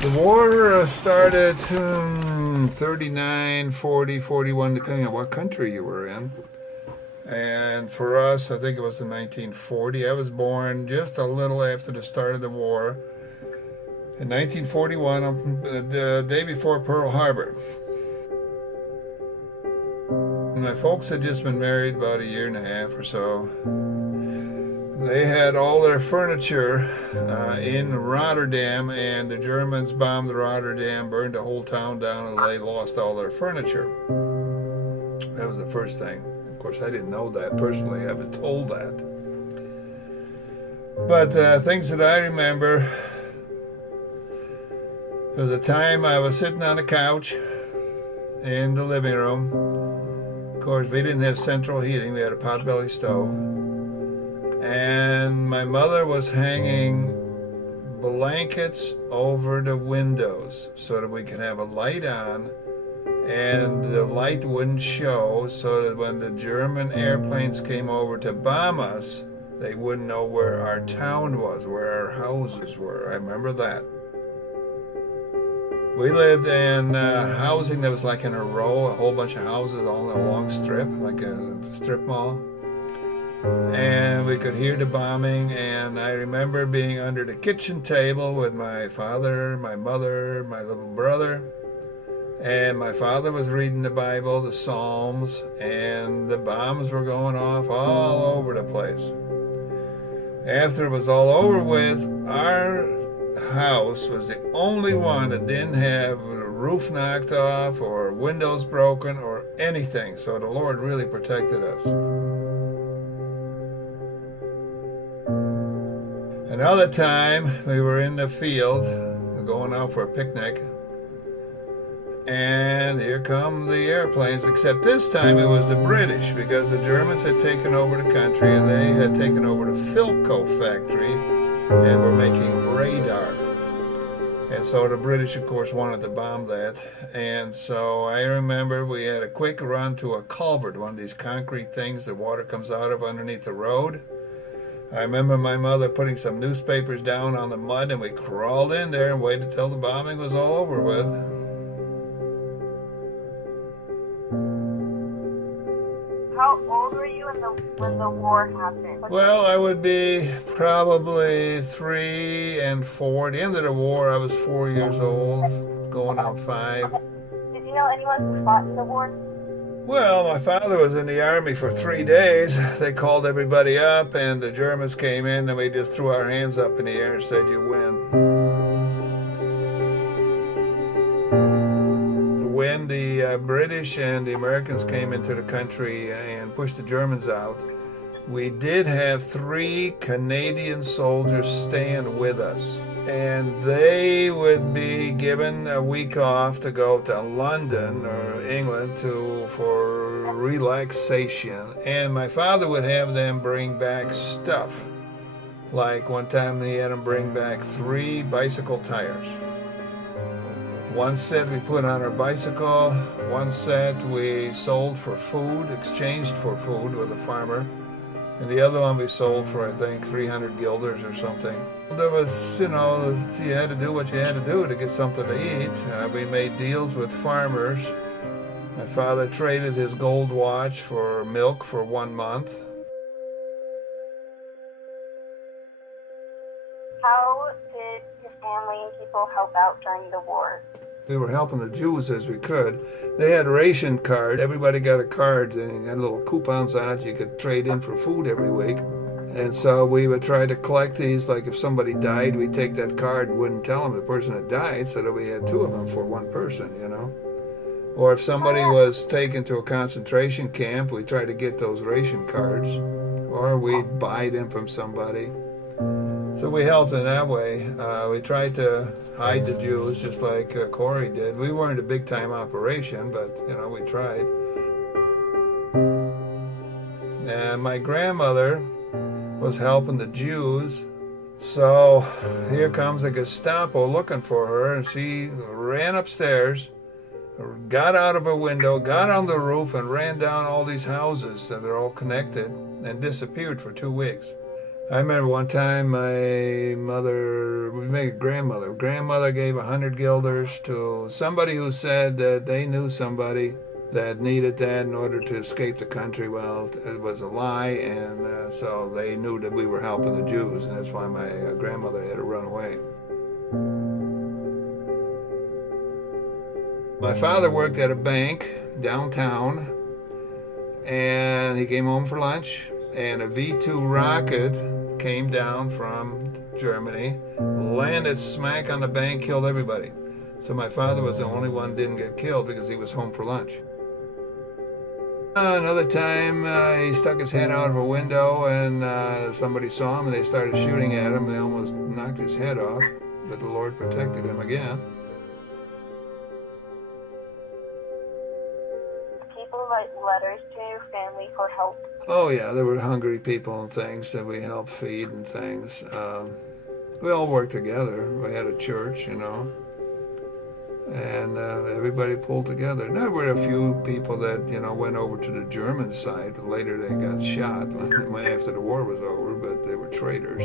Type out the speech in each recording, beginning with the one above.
The war started 39, 40, 41, depending on what country you were in. And for us, I think it was in 1940. I was born just a little after the start of the war. In 1941, the day before Pearl Harbor. My folks had just been married about a year and a half or so. They had all their furniture in Rotterdam, and the Germans bombed Rotterdam, burned the whole town down, and they lost all their furniture. That was the first thing. Of course, I didn't know that personally. I was told that. But things that I remember, there was a time I was sitting on a couch in the living room. Of course, we didn't have central heating. We had a potbelly stove. And my mother was hanging blankets over the windows so that we could have a light on and the light wouldn't show, so that when the German airplanes came over to bomb us, they wouldn't know where our town was, where our houses were. I remember that. We lived in housing that was like in a row, a whole bunch of houses all in a long strip, like a strip mall. And we could hear the bombing, and I remember being under the kitchen table with my father, my mother, my little brother, and my father was reading the Bible, the Psalms, and the bombs were going off all over the place. After it was all over with, our house was the only one that didn't have the roof knocked off or windows broken or anything, so the Lord really protected us. Another time, we were in the field, going out for a picnic, and here come the airplanes, except this time it was the British, because the Germans had taken over the country, and they had taken over the Philco factory, and were making radar. And so the British, of course, wanted to bomb that, and so I remember we had a quick run to a culvert, one of these concrete things that water comes out of underneath the road. I remember my mother putting some newspapers down on the mud, and we crawled in there and waited till the bombing was all over with. How old were you when the war happened? Well, I would be probably 3 and 4. At the end of the war, I was 4 years old, going on 5. Did you know anyone who fought in the war? Well, my father was in the army for 3 days. They called everybody up, and the Germans came in, and we just threw our hands up in the air and said, "You win." When the British and the Americans came into the country and pushed the Germans out, we did have 3 Canadian soldiers stand with us. And they would be given a week off to go to London or England for relaxation. And my father would have them bring back stuff. Like one time he had them bring back 3 bicycle tires. One set we put on our bicycle, one set we sold for food, exchanged for food with a farmer, and the other one we sold for, I think, 300 guilders or something. There was, you had to do what you had to do to get something to eat. We made deals with farmers. My father traded his gold watch for milk for 1 month. How did your family and people help out during the war? We were helping the Jews as we could. They had a ration card. Everybody got a card, and you had little coupons on it. You could trade in for food every week. And so we would try to collect these. Like if somebody died, we'd take that card, wouldn't tell them the person had died, so that we had 2 of them for 1 person, Or if somebody was taken to a concentration camp, we tried to get those ration cards. Or we'd buy them from somebody. So we helped in that way. We tried to hide the Jews just like Corey did. We weren't a big-time operation, but, we tried. And my grandmother was helping the Jews. So here comes a Gestapo looking for her, and she ran upstairs, got out of her window, got on the roof, and ran down all these houses that are all connected, and disappeared for 2 weeks. I remember one time grandmother gave 100 guilders to somebody who said that they knew somebody that needed that in order to escape the country. Well, it was a lie, and so they knew that we were helping the Jews, and that's why my grandmother had to run away. My father worked at a bank downtown, and he came home for lunch, and a V2 rocket came down from Germany, landed smack on the bank, killed everybody. So my father was the only one that didn't get killed because he was home for lunch. Another time, he stuck his head out of a window, and somebody saw him, and they started shooting at him. They almost knocked his head off, but the Lord protected him again. People write letters to your family for help. Oh yeah, there were hungry people and things that we helped feed and things. We all worked together. We had a church, and everybody pulled together. There were a few people that went over to the German side. Later they got shot after the war was over, but they were traitors.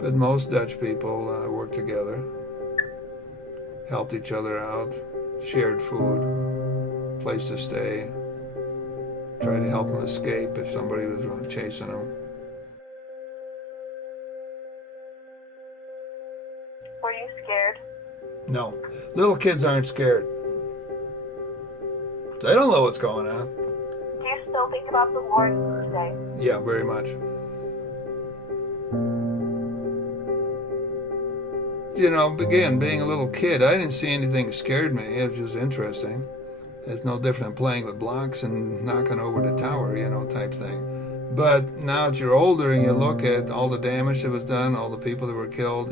But most Dutch people worked together, helped each other out, shared food, place to stay, tried to help them escape if somebody was chasing them. Were you scared? No, little kids aren't scared. They don't know what's going on. Do you still think about the war today? Yeah, very much. Again, being a little kid, I didn't see anything that scared me. It was just interesting. It's no different than playing with blocks and knocking over the tower, type thing. But now that you're older and you look at all the damage that was done, all the people that were killed,